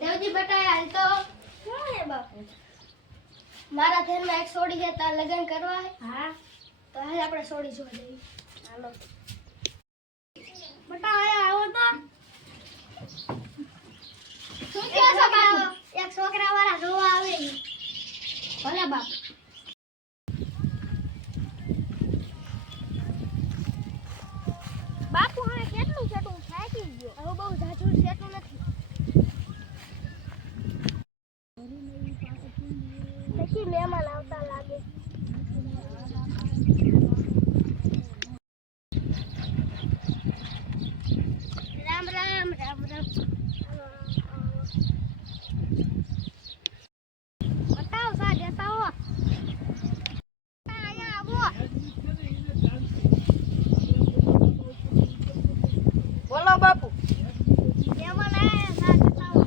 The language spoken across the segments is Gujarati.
દેવજી બેટા હાલ તો શું હે બાપુ? મારા ઘરમાં એક સોડી છે, તાર લગ્ન કરવા હે? હા. તો હાલ આપણે સોડી જોવા જઈએ. હાલો બેટા, આયા આવો તો. શું કહો છો બાપુ? એક છોકરા વાળા જોવા આવે. ભલે બાપુ. બાપુ હવે કેટલું છેટું થાકી ગયો. હવે બહુ જાજુ છેટું નથી. પછી મહેમાન આવતા લાગે. રામ રામ રામ રામ. બતાવો સા દેતા હો. અહીંયા આવો. બોલો બાપુ. મહેમાન આયા સા દેતા હો.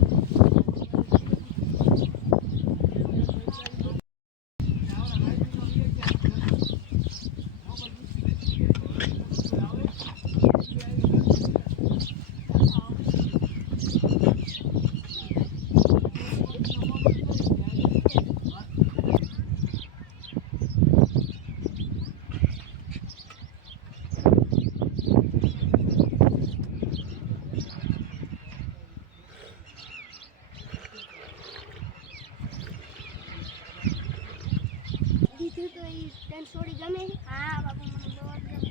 દીધી તો ઈ તને છોડી ગમે? હા બાપુ, મને બહુ જ ગમે.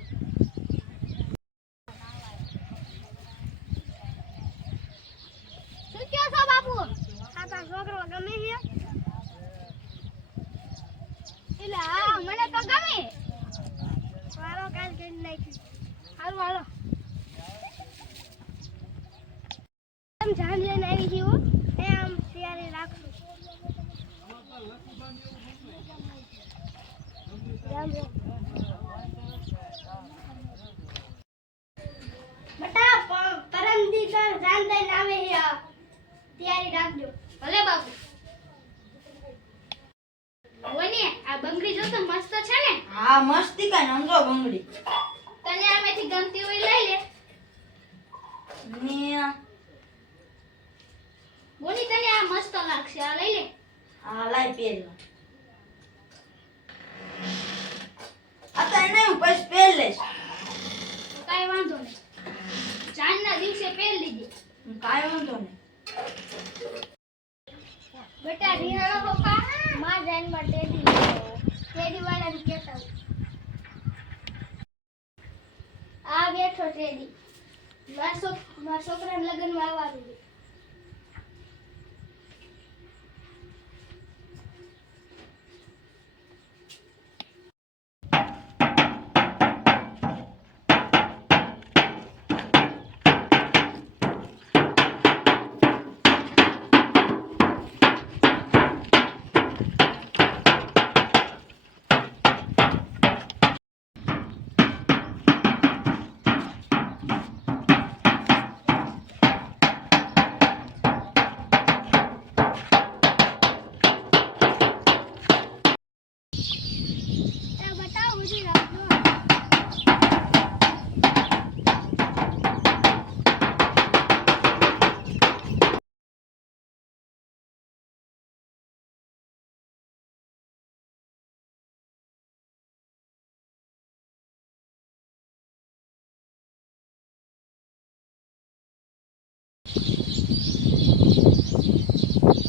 શું કહો છો બાપુ? આ તારો છોકરો ગમે છે? એટલે હા, મને તો ગમે. વારો કાલ કરી નાખી. હારું હાલો. આમ જાન લઈને આવી છું. એ આમ તૈયારી રાખશું. રામ રામ. બટા પરમ દી કર જાન દઈને આવે છે. તૈયારી રાખજો. ભલે બાપુ. ઓને આ બંગડી જો તો મસ્ત છે ને? હા મસ્તી કા નંદો બંગડી. તને આમેથી ગમતી હોય લઈ લે. ને બોની તને આ મસ્ત લાગશે, આ લઈ લે. આ લાઈ પહેરવા. અત્યારે નહીં, હું પછી પહેર લઈશ. કાઈ વાંધો નહીં. ચાંદના દિવસે પહેરી લીધી. કાંઈ વાંધો નહીં. બેટા રિહાણો હોકા માં જાનમાં ટેડી વાળાને કહેતા હોય. આ બેઠો ટેડી. મારા છોકરાને લગ્નમાં આવવાનું છે.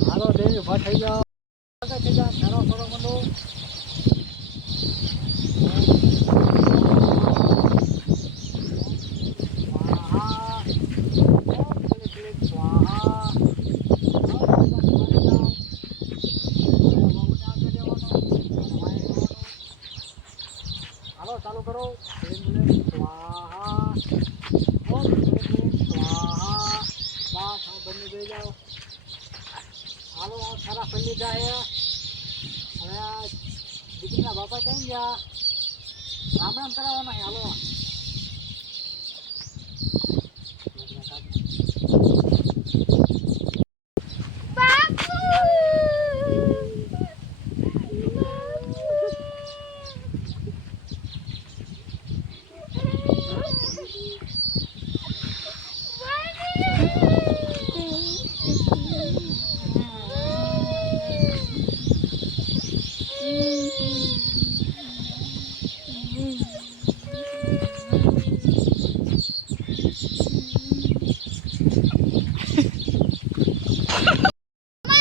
હાલો દેવી ઉભા થઈ જાઓ. થઈ જાઓ, સારો સારો મંડો. હાલો ચાલુ કરો. સ્વાહા સ્વાહા. બસ બંને જઈ જાઓ. હાલો સારા ફરી જાય. હવે દીકરીના બાપા ક્યાં ગયા? રામ રામ કરાવવાના. હાલો બાપુ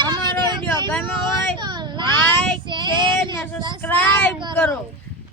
અમારો વિડિયો ગમ્યો હોય લાઈક શેર ને સબસ્ક્રાઇબ કરો.